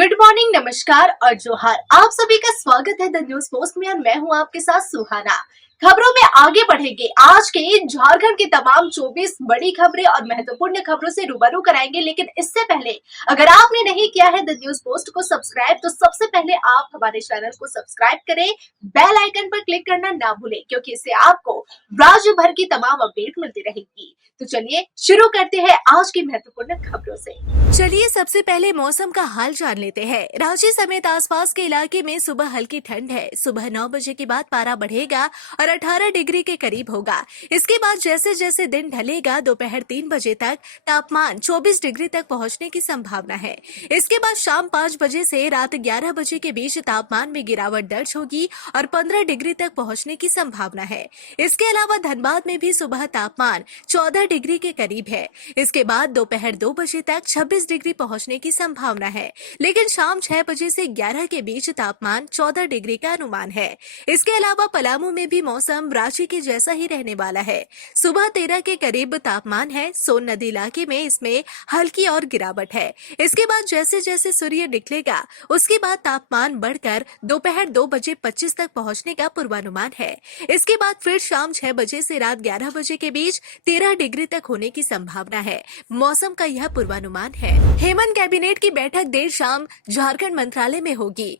Good morning, नमस्कार और जोहार। आप सभी का स्वागत है द न्यूज पोस्ट में और मैं हूं आपके साथ सुहाना। खबरों में आगे बढ़ेंगे। आज के झारखंड की तमाम 24 बड़ी खबरें और महत्वपूर्ण खबरों से रूबरू कराएंगे, लेकिन इससे पहले अगर आपने नहीं किया है द न्यूज पोस्ट को सब्सक्राइब, तो सबसे पहले आप हमारे चैनल को सब्सक्राइब करें, बेल आइकन पर क्लिक करना ना भूलें, क्योंकि इससे आपको राज्य भर की तमाम अपडेट मिलती रहेगी। तो चलिए शुरू करते हैं आज की महत्वपूर्ण खबरों से। चलिए सबसे पहले मौसम का हाल जान लेते हैं। रांची समेत आसपास के इलाके में सुबह हल्की ठंड है। सुबह 9 बजे के बाद पारा बढ़ेगा और 18 डिग्री के करीब होगा। इसके बाद जैसे जैसे दिन ढलेगा दोपहर 3 बजे तक तापमान 24 डिग्री तक पहुंचने की संभावना है। इसके बाद शाम 5 बजे से रात 11 बजे के बीच तापमान में गिरावट दर्ज होगी और 15 डिग्री तक पहुंचने की संभावना है। इसके अलावा धनबाद में भी सुबह तापमान 14 डिग्री के करीब है। इसके बाद दोपहर 2 बजे तक 26 डिग्री पहुंचने की संभावना है, लेकिन शाम 6 बजे से 11 के बीच तापमान 14 डिग्री का अनुमान है। इसके अलावा पलामू में भी मौसम रांची के जैसा ही रहने वाला है। सुबह 13 के करीब तापमान है। सोन नदी इलाके में इसमें हल्की और गिरावट है। इसके बाद जैसे जैसे सूर्य निकलेगा उसके बाद तापमान बढ़कर दोपहर 2 बजे 25 तक पहुंचने का पूर्वानुमान है। इसके बाद फिर शाम 6 बजे से रात 11 बजे के बीच 13 डिग्री तक होने की संभावना है। मौसम का यह पूर्वानुमान है। हेमंत कैबिनेट की बैठक देर शाम झारखंड मंत्रालय में होगी।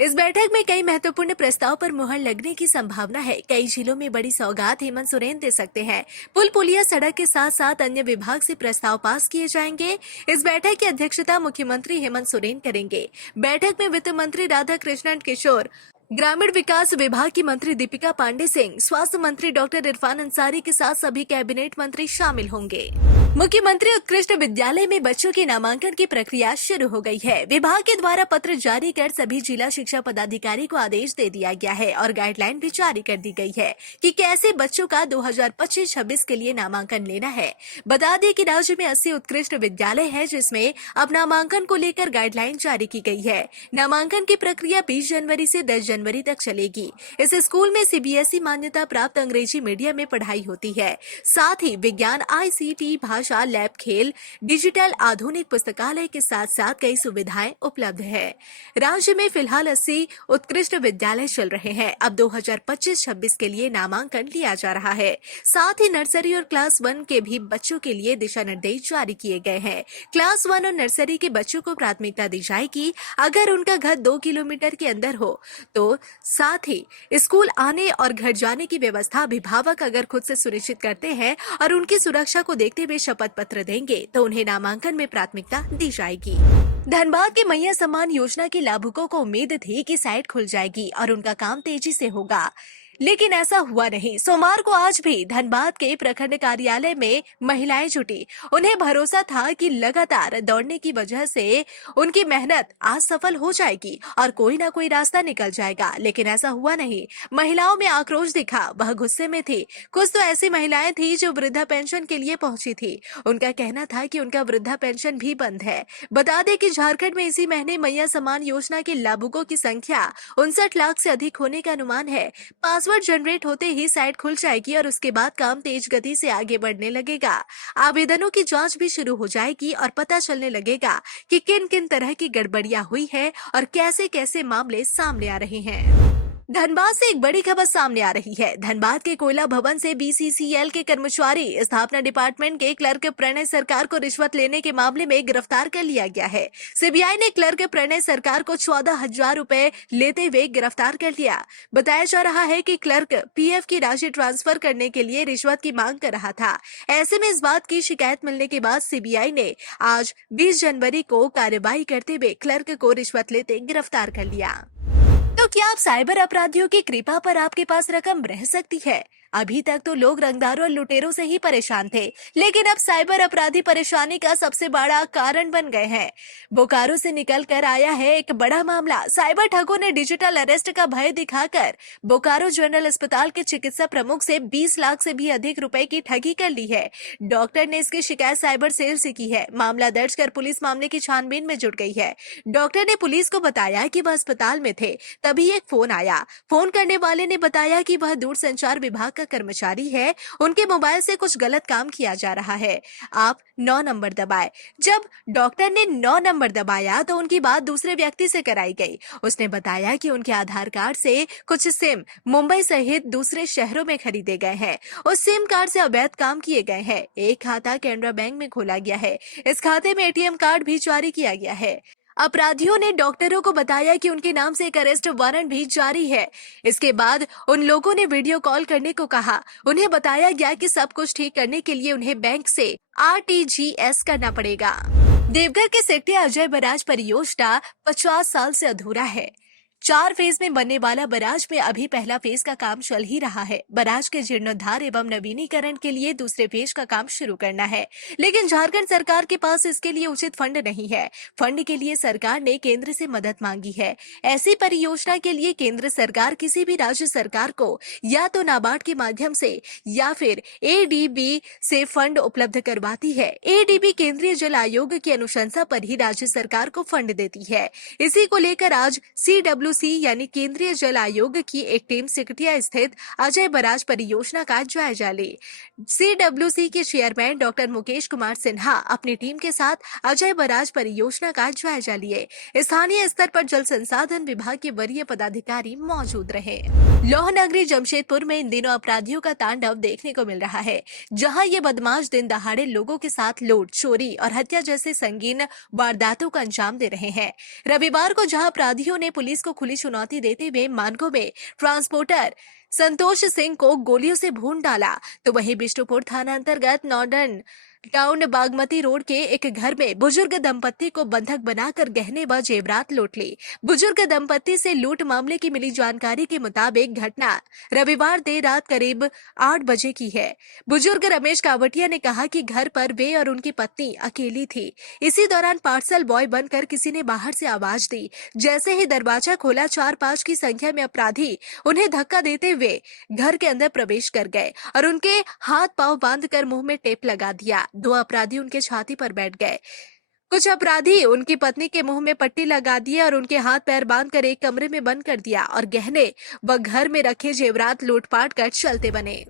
इस बैठक में कई महत्वपूर्ण प्रस्ताव पर मुहर लगने की संभावना है। कई जिलों में बड़ी सौगात हेमंत सोरेन दे सकते हैं। पुल पुलिया सड़क के साथ साथ अन्य विभाग से प्रस्ताव पास किए जाएंगे। इस बैठक की अध्यक्षता मुख्यमंत्री हेमंत सोरेन करेंगे। बैठक में वित्त मंत्री राधा कृष्णन किशोर, ग्रामीण विकास विभाग की मंत्री दीपिका पांडे सिंह, स्वास्थ्य मंत्री डॉक्टर इरफान अंसारी के साथ सभी कैबिनेट मंत्री शामिल होंगे। मुख्यमंत्री उत्कृष्ट विद्यालय में बच्चों के नामांकन की प्रक्रिया शुरू हो गई है। विभाग के द्वारा पत्र जारी कर सभी जिला शिक्षा पदाधिकारी को आदेश दे दिया गया है और गाइडलाइन भी जारी कर दी गई है कि कैसे बच्चों का 2025-26 के लिए नामांकन लेना है। बता दें कि राज्य में 80 उत्कृष्ट विद्यालय है, जिसमें अब नामांकन को लेकर गाइडलाइन जारी की गई है। नामांकन की प्रक्रिया 20 जनवरी से 10 जनवरी तक चलेगी। इस स्कूल में सीबीएसई मान्यता प्राप्त अंग्रेजी मीडियम में पढ़ाई होती है। साथ ही विज्ञान, आईसीटी, भाषा, लैब, खेल, डिजिटल, आधुनिक पुस्तकालय के साथ साथ कई सुविधाएं उपलब्ध है। राज्य में फिलहाल 80 उत्कृष्ट विद्यालय चल रहे हैं। अब 2025-26 के लिए नामांकन लिया जा रहा है। साथ ही नर्सरी और क्लास 1 के भी बच्चों के लिए दिशा निर्देश जारी किए गए हैं। क्लास 1 और नर्सरी के बच्चों को प्राथमिकता दी जाएगी अगर उनका घर 2 किलोमीटर के अंदर हो। तो साथ ही स्कूल आने और घर जाने की व्यवस्था अभिभावक अगर खुद से सुनिश्चित करते हैं और उनकी सुरक्षा को देखते हुए शपथ पत्र देंगे तो उन्हें नामांकन में प्राथमिकता दी जाएगी। धनबाद के मैया सम्मान योजना के लाभुकों को उम्मीद थी कि साइट खुल जाएगी और उनका काम तेजी से होगा, लेकिन ऐसा हुआ नहीं। सोमवार को आज भी धनबाद के प्रखंड कार्यालय में महिलाएं जुटी। उन्हें भरोसा था कि लगातार दौड़ने की वजह से उनकी मेहनत आज सफल हो जाएगी और कोई ना कोई रास्ता निकल जाएगा, लेकिन ऐसा हुआ नहीं। महिलाओं में आक्रोश दिखा, वह गुस्से में थी। कुछ तो ऐसी महिलाएं थी जो वृद्धा पेंशन के लिए पहुंची थी। उनका कहना था कि उनका वृद्धा पेंशन भी बंद है। बता दें कि झारखंड में इसी महीने मैया सम्मान योजना के लाभुकों की संख्या 59 लाख से अधिक होने का अनुमान है। पासवर्ड जनरेट होते ही साइट खुल जाएगी और उसके बाद काम तेज गति से आगे बढ़ने लगेगा। आवेदनों की जांच भी शुरू हो जाएगी और पता चलने लगेगा कि किन किन तरह की गड़बड़ियां हुई है और कैसे कैसे मामले सामने आ रहे हैं। धनबाद से एक बड़ी खबर सामने आ रही है। धनबाद के कोयला भवन से बीसीसीएल के कर्मचारी स्थापना डिपार्टमेंट के क्लर्क प्रणय सरकार को रिश्वत लेने के मामले में गिरफ्तार कर लिया गया है। सीबीआई ने क्लर्क प्रणय सरकार को 14,000 रुपए लेते हुए गिरफ्तार कर लिया। बताया जा रहा है कि क्लर्क पीएफ की राशि ट्रांसफर करने के लिए रिश्वत की मांग कर रहा था। ऐसे में इस बात की शिकायत मिलने के बाद सीबीआई ने आज 20 जनवरी को कार्रवाई करते हुए क्लर्क को रिश्वत लेते गिरफ्तार कर लिया। तो क्या आप साइबर अपराधियों की कृपा पर आपके पास रकम रह सकती है? अभी तक तो लोग रंगदारों और लुटेरों से ही परेशान थे, लेकिन अब साइबर अपराधी परेशानी का सबसे बड़ा कारण बन गए हैं। बोकारो से निकल कर आया है एक बड़ा मामला। साइबर ठगों ने डिजिटल अरेस्ट का भय दिखाकर बोकारो जनरल अस्पताल के चिकित्सा प्रमुख से 20 लाख से भी अधिक रुपए की ठगी कर ली है। डॉक्टर ने इसकी शिकायत साइबर सेल से की है। मामला दर्ज कर पुलिस मामले की छानबीन में जुट गई है। डॉक्टर ने पुलिस को बताया कि वह अस्पताल में थे, तभी एक फोन आया। फोन करने वाले ने बताया कि वह दूरसंचार विभाग का कर्मचारी है, उनके मोबाइल से कुछ गलत काम किया जा रहा है। आप 9 नंबर दबाएं। जब डॉक्टर ने 9 नंबर दबाया तो उनकी बात दूसरे व्यक्ति से कराई गई। उसने बताया कि उनके आधार कार्ड से कुछ सिम मुंबई सहित दूसरे शहरों में खरीदे गए हैं। उस सिम कार्ड से अवैध काम किए गए हैं। एक खाता कैनरा बैंक में खोला गया है। इस खाते में एटीएम कार्ड भी जारी किया गया है। अपराधियों ने डॉक्टरों को बताया कि उनके नाम से एक अरेस्ट वारंट भी जारी है। इसके बाद उन लोगों ने वीडियो कॉल करने को कहा। उन्हें बताया गया कि सब कुछ ठीक करने के लिए उन्हें बैंक से आरटीजीएस करना पड़ेगा। देवघर के सेक्टर अजय बराज परियोजना 50 साल से अधूरा है। 4 फेज में बनने वाला बराज में अभी पहला फेज का काम चल ही रहा है। बराज के जीर्णोद्धार एवं नवीनीकरण के लिए दूसरे फेज का काम शुरू करना है, लेकिन झारखंड सरकार के पास इसके लिए उचित फंड नहीं है। फंड के लिए सरकार ने केंद्र से मदद मांगी है। ऐसी परियोजना के लिए केंद्र सरकार किसी भी राज्य सरकार को या तो नाबार्ड के माध्यम से या फिर एडीबी से फंड उपलब्ध करवाती है। एडीबी केंद्रीय जल आयोग की अनुशंसा पर ही राज्य सरकार को फंड देती है। इसी को लेकर आज CWC यानी केंद्रीय जल आयोग की एक टीम सिकटिया स्थित अजय बराज परियोजना का जायजा ली। CWC के चेयरमैन डॉक्टर मुकेश कुमार सिन्हा अपनी टीम के साथ अजय बराज परियोजना का जायजा लिए। स्थानीय स्तर पर जल संसाधन विभाग के वरीय पदाधिकारी मौजूद रहे। लौह नगरी जमशेदपुर में इन दिनों अपराधियों का तांडव देखने को मिल रहा है, जहां ये बदमाश दिन दहाड़े लोगों के साथ लूट, चोरी और हत्या जैसे संगीन वारदातों का अंजाम दे रहे हैं। रविवार को जहां अपराधियों ने पुलिस को खुली चुनौती देते हुए मानगो में ट्रांसपोर्टर संतोष सिंह को गोलियों से भून डाला, तो वहीं बिष्टुपुर थाना अंतर्गत नॉर्डर्न टाउन बागमती रोड के एक घर में बुजुर्ग दंपत्ति को बंधक बनाकर गहने व जेवरात लूट ली। बुजुर्ग दंपत्ति से लूट मामले की मिली जानकारी के मुताबिक घटना रविवार देर रात करीब 8 बजे की है। बुजुर्ग रमेश कावटिया ने कहा कि घर पर वे और उनकी पत्नी अकेली थी। इसी दौरान पार्सल बॉय बनकर किसी ने बाहर से आवाज दी। जैसे ही दरवाजा खोला, 4-5 की संख्या में अपराधी उन्हें धक्का देते हुए घर के अंदर प्रवेश कर गए और उनके हाथ पांव बांधकर मुंह में टेप लगा दिया। 2 अपराधी उनके छाती पर बैठ गए। कुछ अपराधी उनकी पत्नी के मुंह में पट्टी लगा दी और उनके हाथ पैर बांधकर एक कमरे में बंद कर दिया और गहने व घर में रखे जेवरात लूटपाट कर चलते बने।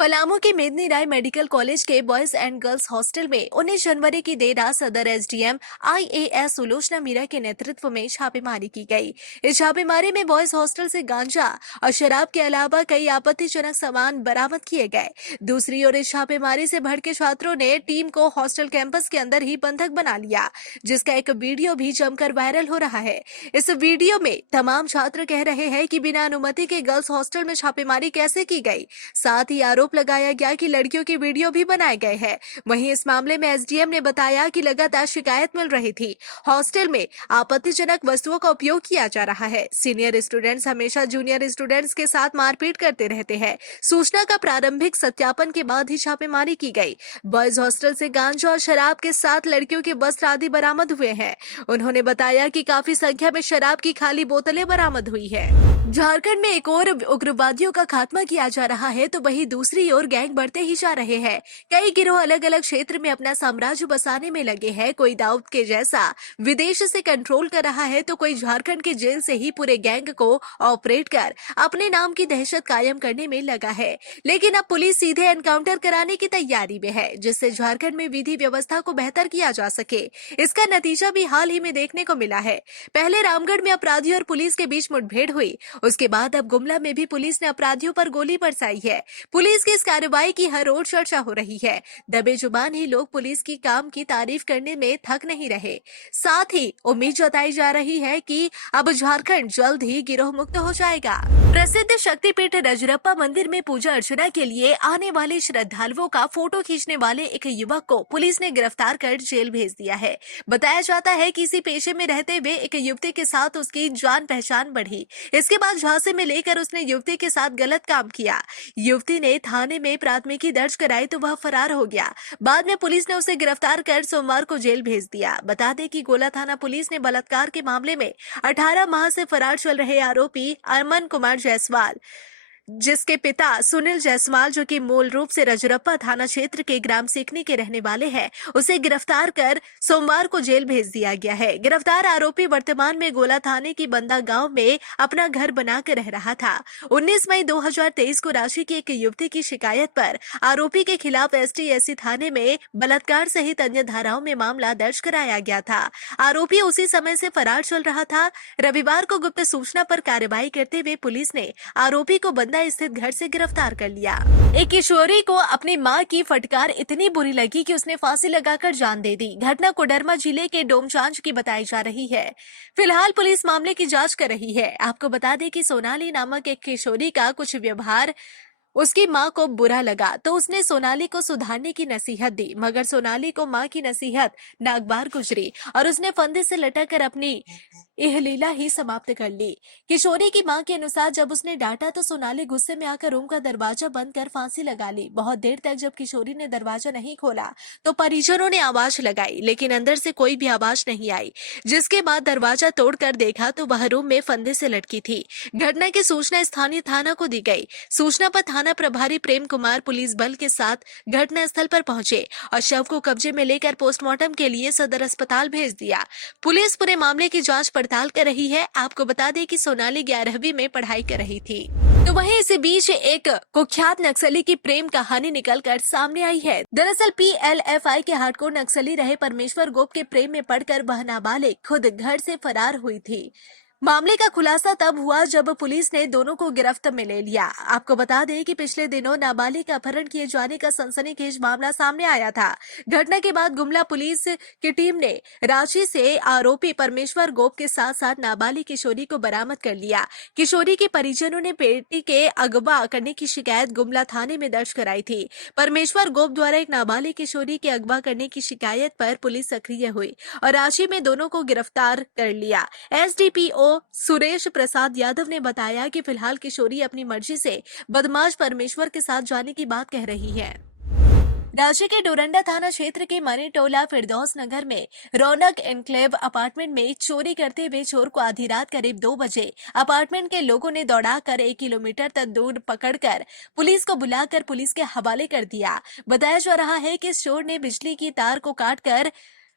पलामू के मेदिनी राय मेडिकल कॉलेज के बॉयज एंड गर्ल्स हॉस्टल में 19 जनवरी की देर रात सदर SDM IAS सुलोचना मीरा के नेतृत्व में छापेमारी की गई। इस छापेमारी में बॉयज हॉस्टल से गांजा और शराब के अलावा कई आपत्तिजनक सामान बरामद किए गए। दूसरी ओर इस छापेमारी से भड़के छात्रों ने टीम को हॉस्टल कैंपस के अंदर ही बंधक बना लिया, जिसका एक वीडियो भी जमकर वायरल हो रहा है। इस वीडियो में तमाम छात्र कह रहे हैं कि बिना अनुमति के गर्ल्स हॉस्टल में छापेमारी कैसे की गई। साथ ही आरोप लगाया गया कि लड़कियों की वीडियो भी बनाए गए हैं। वहीं इस मामले में SDM ने बताया कि लगातार शिकायत मिल रही थी। हॉस्टल में आपत्तिजनक वस्तुओं का उपयोग किया जा रहा है। सीनियर स्टूडेंट्स हमेशा जूनियर स्टूडेंट्स के साथ मारपीट करते रहते हैं। सूचना का प्रारंभिक सत्यापन के बाद ही छापेमारी की गई। बॉयज हॉस्टल से गांजा और शराब के साथ लड़कियों के वस्त्र आदि बरामद हुए हैं। उन्होंने बताया कि काफी संख्या में शराब की खाली बोतलें बरामद हुई है। झारखंड में एक और उग्रवादियों का खात्मा किया जा रहा है, तो वहीं दूसरी ओर गैंग बढ़ते ही जा रहे हैं। कई गिरोह अलग अलग क्षेत्र में अपना साम्राज्य बसाने में लगे हैं। कोई दाऊद के जैसा विदेश से कंट्रोल कर रहा है, तो कोई झारखंड के जेल से ही पूरे गैंग को ऑपरेट कर अपने नाम की दहशत कायम करने में लगा है। लेकिन अब पुलिस सीधे एनकाउंटर कराने की तैयारी में है, जिससे झारखंड में विधि व्यवस्था को बेहतर किया जा सके। इसका नतीजा भी हाल ही में देखने को मिला है। पहले रामगढ़ में अपराधियों और पुलिस के बीच मुठभेड़ हुई, उसके बाद अब गुमला में भी पुलिस ने अपराधियों पर गोली बरसाई है। पुलिस की इस कार्रवाई की हर ओर चर्चा हो रही है। दबे जुबान ही लोग पुलिस की काम की तारीफ करने में थक नहीं रहे। साथ ही उम्मीद जताई जा रही है कि अब झारखंड जल्द ही गिरोह मुक्त हो जाएगा। प्रसिद्ध शक्तिपीठ रजरप्पा मंदिर में पूजा अर्चना के लिए आने वाले श्रद्धालुओं का फोटो खींचने वाले एक युवक को पुलिस ने गिरफ्तार कर जेल भेज दिया है। बताया जाता है कि इसी पेशे में रहते हुए एक युवती के साथ उसकी जान पहचान बढ़ी। इसके बाद झांसे में लेकर उसने युवती के साथ गलत काम किया। युवती ने थाने में प्राथमिकी दर्ज कराई तो वह फरार हो गया। बाद में पुलिस ने उसे गिरफ्तार कर सोमवार को जेल भेज दिया। बता दें कि गोला थाना पुलिस ने बलात्कार के मामले में 18 माह से फरार चल रहे आरोपी अमन कुमार जायसवाल जिसके पिता सुनील जायसवाल, जो कि मूल रूप से रजरप्पा थाना क्षेत्र के ग्राम सीखनी के रहने वाले हैं, उसे गिरफ्तार कर सोमवार को जेल भेज दिया गया है। गिरफ्तार आरोपी वर्तमान में गोला थाने की बंदा गांव में अपना घर बनाकर रह रहा था। 19 मई 2023 को रांची की एक युवती की शिकायत पर आरोपी के खिलाफ एसटी-एससी थाने में बलात्कार सहित अन्य धाराओं में मामला दर्ज कराया गया था। आरोपी उसी समय से फरार चल रहा था। रविवार को गुप्त सूचना पर कार्रवाई करते हुए पुलिस ने आरोपी को बंदा स्थित घर से गिरफ्तार कर लिया। एक किशोरी को अपनी मां की फटकार इतनी बुरी लगी कि उसने फांसी लगाकर जान दे दी। घटना कोडरमा जिले के डोमचांच की बताई जा रही है। फिलहाल पुलिस मामले की जांच कर रही है। आपको बता दें कि सोनाली नामक एक किशोरी का कुछ व्यवहार उसकी मां को बुरा लगा, तो उसने सोनाली को सुधारने की नसीहत दी, मगर सोनाली को मां की नसीहत नागवार गुजरी और उसने फंदे से लटक कर अपनी यह लीला ही समाप्त कर ली। किशोरी की मां के अनुसार जब उसने डांटा तो सोनाली गुस्से में आकर रूम का दरवाजा बंद कर फांसी लगा ली। बहुत देर तक जब किशोरी ने दरवाजा नहीं खोला तो परिजनों ने आवाज लगाई, लेकिन अंदर से कोई भी आवाज नहीं आई। जिसके बाद दरवाजा तोड़कर देखा तो वह रूम में फंदे से लटकी थी। घटना की सूचना स्थानीय थाना को दी गई। सूचना पर थाना प्रभारी प्रेम कुमार पुलिस बल के साथ घटनास्थल पर पहुंचे और शव को कब्जे में लेकर पोस्टमार्टम के लिए सदर अस्पताल भेज दिया। पुलिस पूरे मामले की जांच पड़ताल कर रही है। आपको बता दें कि सोनाली 11वीं में पढ़ाई कर रही थी। तो वहीं इसी बीच एक कुख्यात नक्सली की प्रेम कहानी निकलकर सामने आई है। दरअसल PLFI के हार्डकोर नक्सली रहे परमेश्वर गोप के प्रेम में पड़कर वह नाबालिग खुद घर से फरार हुई थी। मामले का खुलासा तब हुआ जब पुलिस ने दोनों को गिरफ्त में ले लिया। आपको बता दें कि पिछले दिनों नाबालिग का अपहरण किए जाने का सनसनीखेज मामला सामने आया था। घटना के बाद गुमला पुलिस की टीम ने रांची से आरोपी परमेश्वर गोप के साथ साथ नाबालिग किशोरी को बरामद कर लिया। किशोरी के परिजनों ने बेटी के अगवा करने की शिकायत गुमला थाने में दर्ज कराई थी। परमेश्वर गोप द्वारा एक नाबालिग किशोरी के अगवा करने की शिकायत पर पुलिस सक्रिय हुई और रांची में दोनों को गिरफ्तार कर लिया। SDPO सुरेश प्रसाद यादव ने बताया कि फिलहाल किशोरी अपनी मर्जी से बदमाश परमेश्वर के साथ जाने की बात कह रही है। रांची के डोरंडा थाना क्षेत्र के मनी टोला फिरदौस नगर में रौनक एनक्लेव अपार्टमेंट में चोरी करते हुए चोर को आधी रात करीब 2 बजे अपार्टमेंट के लोगों ने दौड़ाकर 1 किलोमीटर तक दूर पकड़कर पुलिस को बुलाकर पुलिस के हवाले कर दिया। बताया जा रहा है कि इस चोर ने बिजली की तार को काटकर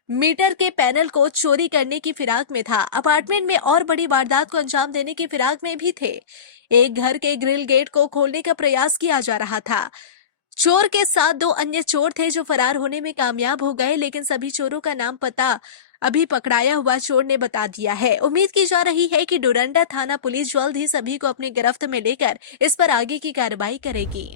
मीटर के पैनल को चोरी करने की फिराक में था। अपार्टमेंट में और बड़ी वारदात को अंजाम देने की फिराक में भी थे। एक घर के ग्रिल गेट को खोलने का प्रयास किया जा रहा था। चोर के साथ 2 अन्य चोर थे जो फरार होने में कामयाब हो गए, लेकिन सभी चोरों का नाम पता अभी पकड़ाया हुआ चोर ने बता दिया है। उम्मीद की जा रही है कि डोरंडा थाना पुलिस जल्द ही सभी को अपनी गिरफ्त में लेकर इस पर आगे की कार्रवाई करेगी।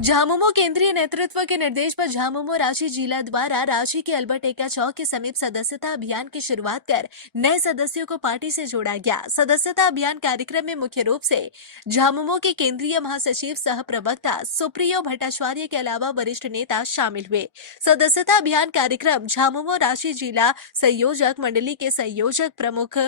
झामुमो केंद्रीय नेतृत्व के निर्देश पर झामुमो रांची जिला द्वारा रांची के अल्बर्ट एक्का चौक के समीप सदस्यता अभियान की शुरुआत कर नए सदस्यों को पार्टी से जोड़ा गया। सदस्यता अभियान कार्यक्रम में मुख्य रूप से झामुमो के केंद्रीय महासचिव सह प्रवक्ता सुप्रियो भट्टाचार्य के अलावा वरिष्ठ नेता शामिल हुए। सदस्यता अभियान कार्यक्रम झामुमो रांची जिला संयोजक मंडली के संयोजक प्रमुख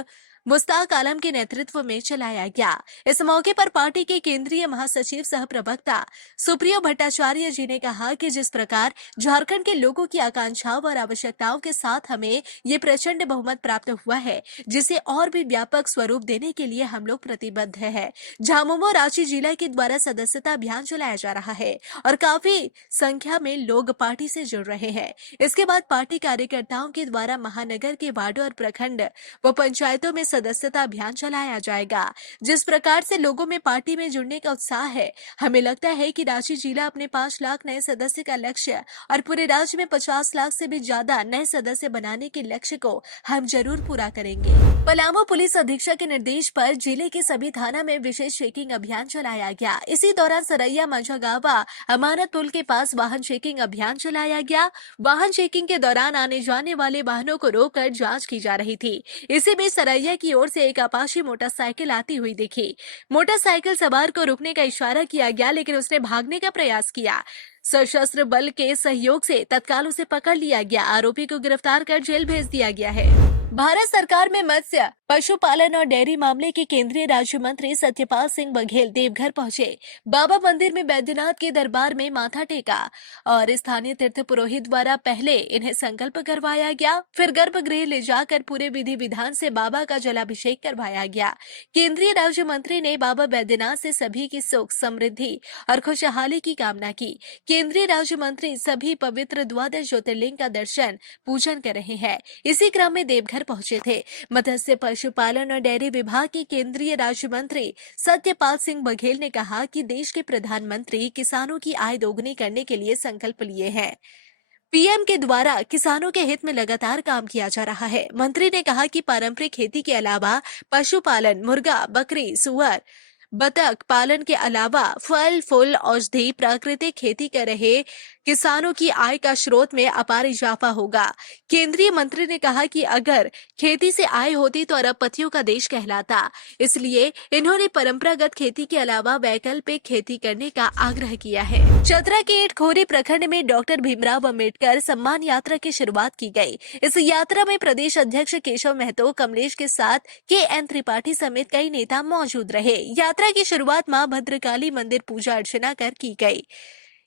मुस्ताक आलम के नेतृत्व में चलाया गया। इस मौके पर पार्टी के केंद्रीय महासचिव सह प्रवक्ता सुप्रियो भट्टाचार्य जी ने कहा कि जिस प्रकार झारखंड के लोगों की आकांक्षाओं और आवश्यकताओं के साथ हमें ये प्रचंड बहुमत प्राप्त हुआ है, जिसे और भी व्यापक स्वरूप देने के लिए हम लोग प्रतिबद्ध है। झामुमो रांची जिला के द्वारा सदस्यता अभियान चलाया जा रहा है और काफी संख्या में लोग पार्टी से जुड़ रहे हैं। इसके बाद पार्टी कार्यकर्ताओं के द्वारा महानगर के वार्डों और प्रखंड व पंचायतों में सदस्यता अभियान चलाया जाएगा। जिस प्रकार से लोगों में पार्टी में जुड़ने का उत्साह है, हमें लगता है कि रांची जिला अपने 5 लाख नए सदस्य का लक्ष्य और पूरे राज्य में 50 लाख से भी ज्यादा नए सदस्य बनाने के लक्ष्य को हम जरूर पूरा करेंगे। पलामू पुलिस अधीक्षक के निर्देश पर जिले के सभी थाना में विशेष चेकिंग अभियान चलाया गया। इसी दौरान सरैया मंझागावा अमानत पुल के पास वाहन चेकिंग अभियान चलाया गया। वाहन चेकिंग के दौरान आने जाने वाले वाहनों को रोककर जांच की जा रही थी। इसी बीच सरैया की ओर से एक अपाची मोटरसाइकिल आती हुई दिखी। मोटरसाइकिल सवार को रुकने का इशारा किया गया, लेकिन उसने भागने का प्रयास किया। सशस्त्र बल के सहयोग से तत्काल उसे पकड़ लिया गया। आरोपी को गिरफ्तार कर जेल भेज दिया गया है। भारत सरकार में मत्स्य पशुपालन और डेयरी मामले के केंद्रीय राज्य मंत्री सत्यपाल सिंह बघेल देवघर पहुंचे। बाबा मंदिर में बैद्यनाथ के दरबार में माथा टेका और स्थानीय तीर्थ पुरोहित द्वारा पहले इन्हें संकल्प करवाया गया, फिर गर्भगृह ले जाकर पूरे विधि विधान से बाबा का जलाभिषेक करवाया गया। केंद्रीय राज्य मंत्री ने बाबा बैद्यनाथ से सभी की सुख समृद्धि और खुशहाली की कामना की। केंद्रीय राज्य मंत्री सभी पवित्र द्वादश ज्योतिर्लिंग का दर्शन पूजन कर रहे हैं। इसी क्रम में देवघर पहुंचे थे। मत्स्य पशुपालन और डेयरी विभाग के केंद्रीय राज्य मंत्री सत्यपाल सिंह बघेल ने कहा कि देश के प्रधानमंत्री किसानों की आय दोगुनी करने के लिए संकल्प लिए हैं। पीएम के द्वारा किसानों के हित में लगातार काम किया जा रहा है। मंत्री ने कहा कि पारंपरिक खेती के अलावा पशुपालन, मुर्गा, बकरी, सुअर, बतख पालन के अलावा फल, फूल, औषधि, प्राकृतिक खेती कर रहे किसानों की आय का स्रोत में अपार इजाफा होगा। केंद्रीय मंत्री ने कहा कि अगर खेती से आय होती तो अरबपतियों का देश कहलाता, इसलिए इन्होंने परंपरागत खेती के अलावा वैकल्पिक खेती करने का आग्रह किया है। चतरा के इटखोरी प्रखंड में डॉक्टर भीमराव अंबेडकर सम्मान यात्रा की शुरुआत की गई। इस यात्रा में प्रदेश अध्यक्ष केशव महतो, कमलेश के साथ KN त्रिपाठी समेत कई नेता मौजूद रहे। यात्रा की शुरुआत मां भद्रकाली मंदिर पूजा अर्चना कर की गई।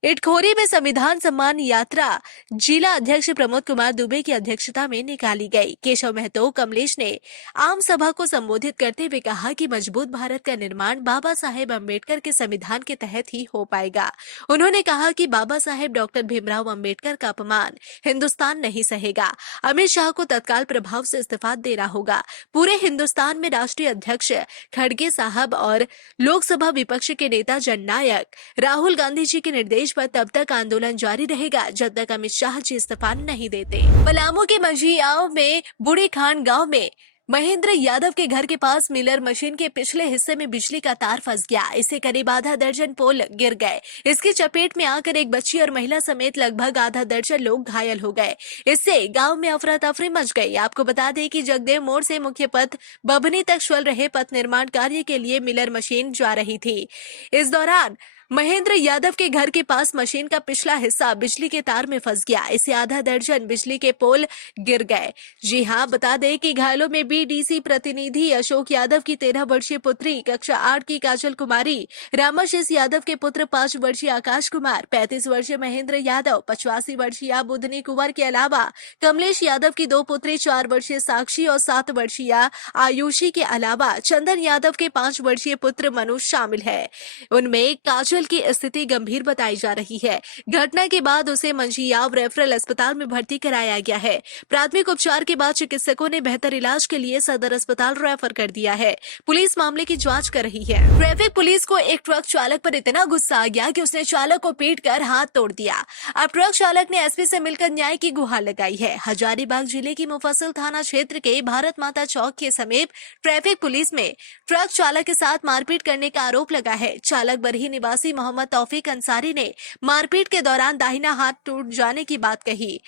इटखोरी में संविधान सम्मान यात्रा जिला अध्यक्ष प्रमोद कुमार दुबे की अध्यक्षता में निकाली गई। केशव महतो, कमलेश ने आम सभा को संबोधित करते हुए कहा कि मजबूत भारत का निर्माण बाबा साहेब अम्बेडकर के संविधान के तहत ही हो पाएगा। उन्होंने कहा कि बाबा साहेब डॉक्टर भीमराव अम्बेडकर का अपमान हिंदुस्तान नहीं सहेगा। अमित शाह को तत्काल प्रभाव से इस्तीफा देना होगा। पूरे हिंदुस्तान में राष्ट्रीय अध्यक्ष खड़गे साहब और लोकसभा विपक्ष के नेता जननायक राहुल गांधी जी के निर्देश पर तब तक आंदोलन जारी रहेगा जब तक अमित शाह जी इस्तीफा नहीं देते। पलामू के मंझियाव में बूढ़ी खान गांव में महेंद्र यादव के घर के पास मिलर मशीन के पिछले हिस्से में बिजली का तार फंस गया। इससे करीब आधा दर्जन पोल गिर गए। इसकी चपेट में आकर एक बच्ची और महिला समेत लगभग आधा दर्जन लोग घायल हो गए। इससे गांव में अफरा तफरी मच गई। आपको बता दें कि जगदेव मोड़ से मुख्य पथ बभनी तक चल रहे पथ निर्माण कार्य के लिए मिलर मशीन जा रही थी। इस दौरान महेंद्र यादव के घर के पास मशीन का पिछला हिस्सा बिजली के तार में फंस गया। इससे आधा दर्जन बिजली के पोल गिर गए। जी हां, बता दें कि घायलों में BDC प्रतिनिधि अशोक यादव की 13 वर्षीय पुत्री, कक्षा 8 की काजल कुमारी, रामाशीष यादव के पुत्र 5 वर्षीय आकाश कुमार, 35 वर्षीय महेंद्र यादव, 85 वर्षीय बुधनी कुंवर के अलावा कमलेश यादव की 2 पुत्री, 4 वर्षीय साक्षी और 7 वर्षीय आयुषी के अलावा चंदन यादव के 5 वर्षीय पुत्र मनोज शामिल है। उनमें काजल की स्थिति गंभीर बताई जा रही है। घटना के बाद उसे मंझियाव रेफरल अस्पताल में भर्ती कराया गया है। प्राथमिक उपचार के बाद चिकित्सकों ने बेहतर इलाज के लिए सदर अस्पताल रेफर कर दिया है। पुलिस मामले की जांच कर रही है। ट्रैफिक पुलिस को एक ट्रक चालक पर इतना गुस्सा आ गया कि उसने चालक को पीटकर हाथ तोड़ दिया। अब ट्रक चालक ने SP से मिलकर न्याय की गुहार लगाई है। हजारीबाग जिले की मुफस्सिल थाना क्षेत्र के भारत माता चौक के समीप ट्रैफिक पुलिस में ट्रक चालक के साथ मारपीट करने का आरोप लगा है। चालक बरही निवासी मोहम्मद तौफीक अंसारी ने मारपीट के दौरान दाहिना हाथ टूट जाने की बात कही।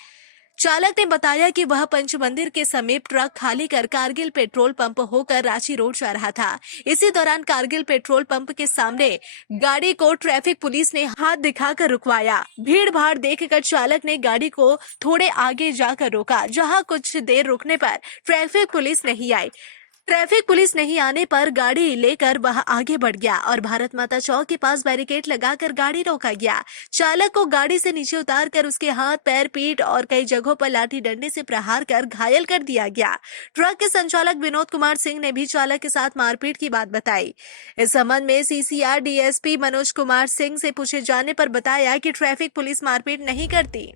चालक ने बताया कि वह पंच मंदिर के समीप ट्रक खाली कर कारगिल पेट्रोल पंप होकर रांची रोड जा रहा था। इसी दौरान कारगिल पेट्रोल पंप के सामने गाड़ी को ट्रैफिक पुलिस ने हाथ दिखाकर रुकवाया। भीड़ भाड़ देखकर चालक ने गाड़ी को थोड़े आगे जाकर रोका, जहां कुछ देर रुकने पर ट्रैफिक पुलिस नहीं आई। ट्रैफिक पुलिस नहीं आने पर गाड़ी लेकर वह आगे बढ़ गया और भारत माता चौक के पास बैरिकेड लगाकर गाड़ी रोका गया। चालक को गाड़ी से नीचे उतारकर उसके हाथ, पैर, पीठ और कई जगहों पर लाठी डंडे से प्रहार कर घायल कर दिया गया। ट्रक के संचालक विनोद कुमार सिंह ने भी चालक के साथ मारपीट की बात बताई। इस संबंध में CCR DSP मनोज कुमार सिंह से पूछे जाने पर बताया कि ट्रैफिक पुलिस मारपीट नहीं करती।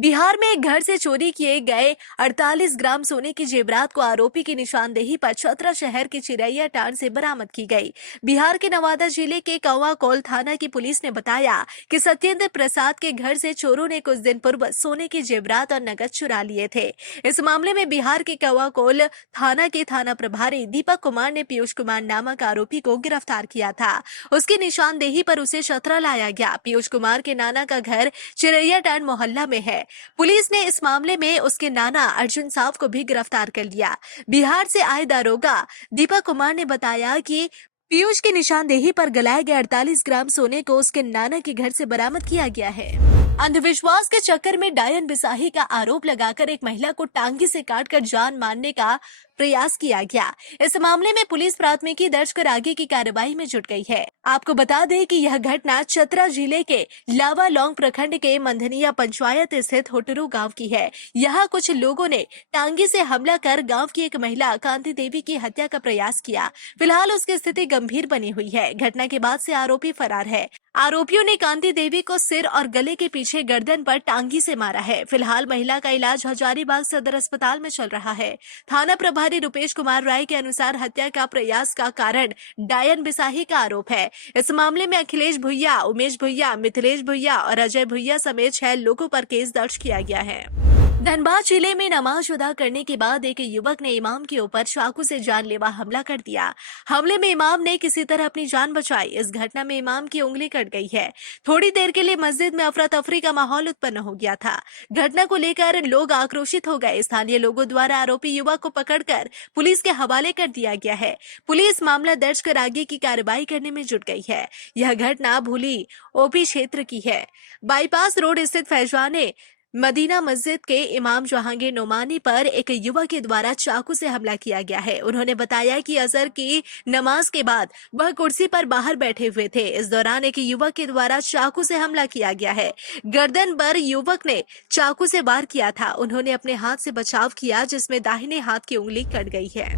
बिहार में एक घर से चोरी किए गए 48 ग्राम सोने की जेवरात को आरोपी की निशानदेही पर चतरा शहर के चिरैया टांड से बरामद की गई। बिहार के नवादा जिले के कौवा-कोल थाना की पुलिस ने बताया कि सत्येंद्र प्रसाद के घर से चोरों ने कुछ दिन पूर्व सोने की जेवरात और नकद चुरा लिए थे। इस मामले में बिहार के कौवा-कोल थाना के थाना प्रभारी दीपक कुमार ने पीयूष कुमार नामक आरोपी को गिरफ्तार किया था। उसकी निशानदेही पर उसे चतरा लाया गया। पीयूष कुमार के नाना का घर चिरैया टांड मोहल्ला में है। पुलिस ने इस मामले में उसके नाना अर्जुन साव को भी गिरफ्तार कर लिया। बिहार से आए दारोगा दीपक कुमार ने बताया कि पीयूष की निशानदेही पर गलाए गए 48 ग्राम सोने को उसके नाना के घर से बरामद किया गया है। अंधविश्वास के चक्कर में डायन बिसाही का आरोप लगाकर एक महिला को टांगी से काटकर जान मारने का प्रयास किया गया। इस मामले में पुलिस प्राथमिकी दर्ज कर आगे की कार्रवाई में जुट गई है। आपको बता दें कि यह घटना चतरा जिले के लावालौंग प्रखंड के मंधनिया पंचायत स्थित होटरू गांव की है। यहाँ कुछ लोगों ने टांगी से हमला कर गांव की एक महिला कांति देवी की हत्या का प्रयास किया। फिलहाल उसकी स्थिति गंभीर बनी हुई है। घटना के बाद से आरोपी फरार है। आरोपियों ने कांति देवी को सिर और गले के पीछे गर्दन पर टांगी से मारा है। फिलहाल महिला का इलाज हजारीबाग सदर अस्पताल में चल रहा है। थाना प्रभारी रुपेश कुमार राय के अनुसार हत्या का प्रयास का कारण डायन बिसाही का आरोप है। इस मामले में अखिलेश भुइया, उमेश भुइया, मिथिलेश भुइया और अजय भुइया समेत 6 लोगों पर केस दर्ज किया गया है। धनबाद जिले में नमाज अदा करने के बाद एक युवक ने इमाम के ऊपर चाकू से जानलेवा हमला कर दिया। हमले में इमाम ने किसी तरह अपनी जान बचाई। इस घटना में इमाम की उंगली कट गई है। थोड़ी देर के लिए मस्जिद में अफरा तफरी का माहौल उत्पन्न हो गया था। घटना को लेकर लोग आक्रोशित हो गए। स्थानीय लोगों द्वारा आरोपी युवक को पकड़कर पुलिस के हवाले कर दिया गया है। पुलिस मामला दर्ज कर आगे की कार्रवाई करने में जुट गई है। यह घटना भूली ओपी क्षेत्र की है। बाईपास रोड स्थित फैजाने मदीना मस्जिद के इमाम जहांगीर नोमानी पर एक युवक के द्वारा चाकू से हमला किया गया है। उन्होंने बताया कि असर की नमाज के बाद वह कुर्सी पर बाहर बैठे हुए थे। इस दौरान एक युवक के द्वारा चाकू से हमला किया गया है। गर्दन पर युवक ने चाकू से वार किया था। उन्होंने अपने हाथ से बचाव किया, जिसमें दाहिने हाथ की उंगली कट गई है।